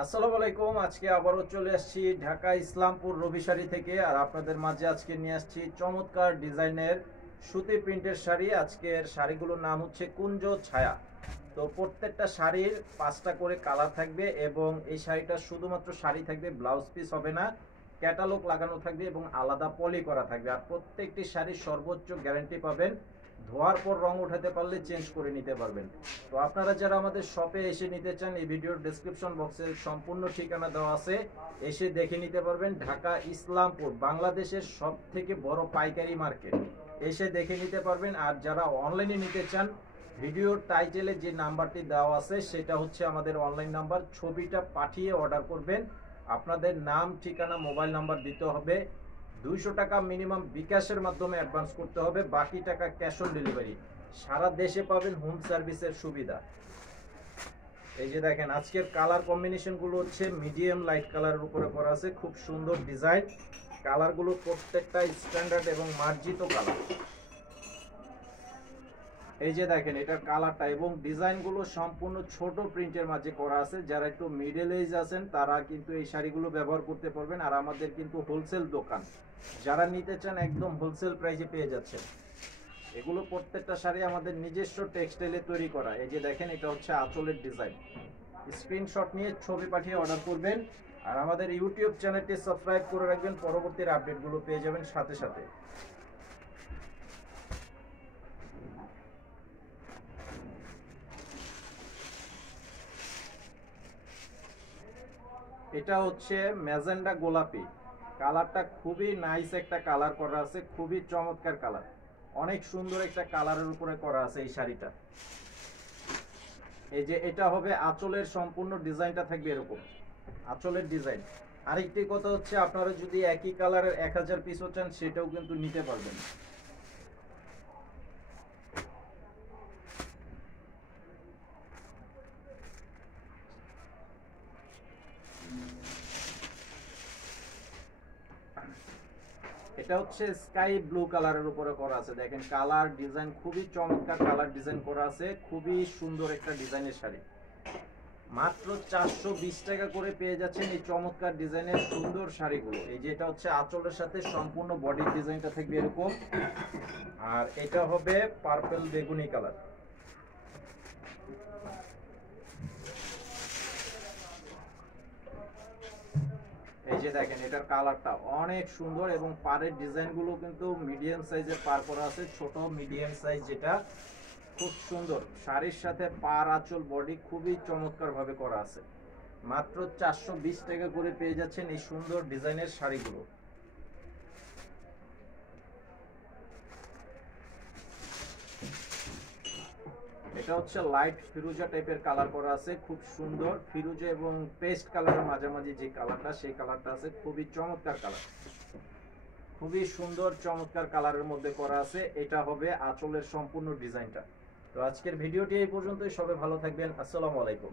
আসসালামু আলাইকুম। আজকে আবারও চলে আসছি ঢাকা ইসলামপুর রবি শাড়ি থেকে। আর আপনাদের মাঝে আজকে নিয়ে আসছি চমৎকার ডিজাইনের সুতি প্রিন্টের শাড়ি। আজকের শাড়িগুলোর নাম হচ্ছে কুঞ্জ ছায়া। তো প্রত্যেকটা শাড়ির 5টা করে কালার থাকবে এবং এই শাড়িটা শুধুমাত্র শাড়ি থাকবে, ব্লাউজ পিস হবে না, ক্যাটালগ লাগানো থাকবে এবং আলাদা পলি করা থাকবে। আর প্রত্যেকটি শাড়ির সর্বোচ্চ গ্যারান্টি পাবেন, ধোয়ার পর রং উঠাতে পারলে চেঞ্জ করে নিতে পারবেন। তো আপনারা যারা আমাদের শপে এসে নিতে চান, এই ভিডিওর ডেসক্রিপশন বক্সে সম্পূর্ণ ঠিকানা দেওয়া আছে, এসে দেখে নিতে পারবেন। ঢাকা ইসলামপুর বাংলাদেশের সব থেকে বড় পাইকারি মার্কেট, এসে দেখে নিতে পারবেন। আর যারা অনলাইনে নিতে চান, ভিডিওর টাইটেলে যে নাম্বারটি দেওয়া আছে সেটা হচ্ছে আমাদের অনলাইন নাম্বার। ছবিটা পাঠিয়ে অর্ডার করবেন। আপনাদের নাম, ঠিকানা, মোবাইল নাম্বার দিতে হবে। 200 টাকা মিনিমাম বিকাশের মাধ্যমে অ্যাডভান্স করতে হবে, বাকি টাকা ক্যাশ অন ডেলিভারি। সারা দেশে পাবেন হোম সার্ভিসের সুবিধা। এই যে দেখেন, আজকের কালার কম্বিনেশন গুলো হচ্ছে মিডিয়াম লাইট কালারের উপরে করা আছে, খুব সুন্দর ডিজাইন। কালারগুলো প্রত্যেকটা স্ট্যান্ডার্ড এবং মার্জিত কালার। এই যে দেখেন এটার কালারটা এবং ডিজাইনগুলো সম্পূর্ণ ছোট প্রিন্টের মাঝে করা আছে। যারা একটু মিডল এজ আছেন তারা কিন্তু এই শাড়িগুলো ব্যবহার করতে পারবেন। আর আমাদের কিন্তু হোলসেল দোকান, যারা নিতে চান একদম হোলসেল প্রাইসে পেয়ে যাচ্ছেন। এগুলো প্রত্যেকটা শাড়ি আমাদের নিজস্ব টেক্সটাইলে তৈরি করা। এই যে দেখেন, এটা হচ্ছে আঁচলের ডিজাইন। স্ক্রিনশট নিয়ে ছবি পাঠিয়ে অর্ডার করবেন। আর আমাদের ইউটিউব চ্যানেলটি সাবস্ক্রাইব করে রাখবেন, পরবর্তী আপডেটগুলো পেয়ে যাবেন সাথে সাথে। এটা হচ্ছে ম্যাজেন্ডা গোলাপি কালারটা, খুবই নাইস একটা কালার করা আছে, খুবই চমৎকার কালার, অনেক সুন্দর একটা কালারের উপরে করা আছে এই শাড়িটা। এই যে এটা হবে আঁচলের সম্পূর্ণ ডিজাইনটা থাকবে এরকম, আঁচলের ডিজাইন। আরেকটি কথা হচ্ছে, আপনারা যদি একই কালারের 1000 পিসও চান সেটাও কিন্তু নিতে পারবেন। এটা হচ্ছে স্কাই ব্লু কালারের উপরে করা আছে। দেখেন কালার ডিজাইন খুবই চমৎকার, কালার ডিজাইন করা আছে, খুবই সুন্দর একটা ডিজাইনের শাড়ি। মাত্র 420 টাকা করে পেয়ে যাচ্ছেন এই চমৎকার ডিজাইনের সুন্দর শাড়িগুলো। এই যে এটা হচ্ছে আঁচলের সাথে সম্পূর্ণ বডির ডিজাইনটা থাকবে এরকম। আর এটা হবে পার্পল বেগুনি কালার। এই যে দেখেন এটার কালারটা অনেক সুন্দর এবং পাড়ের ডিজাইনগুলো কিন্তু মিডিয়াম সাইজের পার করা আছে, ছোট মিডিয়াম সাইজ, যেটা খুব সুন্দর। শাড়ির সাথে পার, আঁচল, বডি খুবই চমৎকার ভাবে করা আছে। মাত্র 420 টাকা করে পেয়ে যাচ্ছেন এই সুন্দর ডিজাইনের শাড়িগুলো। এটা হচ্ছে লাইট ফিরোজা টাইপের কালার করা আছে, খুব সুন্দর ফিরোজা এবং পেস্ট কালারের মাঝামাঝি যে কালারটা, সেই কালারটা আছে, খুবই চমৎকার কালার, খুবই সুন্দর চমৎকার কালারের মধ্যে করা আছে। এটা হবে আঁচলের সম্পূর্ণ ডিজাইনটা। তো আজকের ভিডিওটি এই পর্যন্তই। সবাই ভালো থাকবেন। আসসালামু আলাইকুম।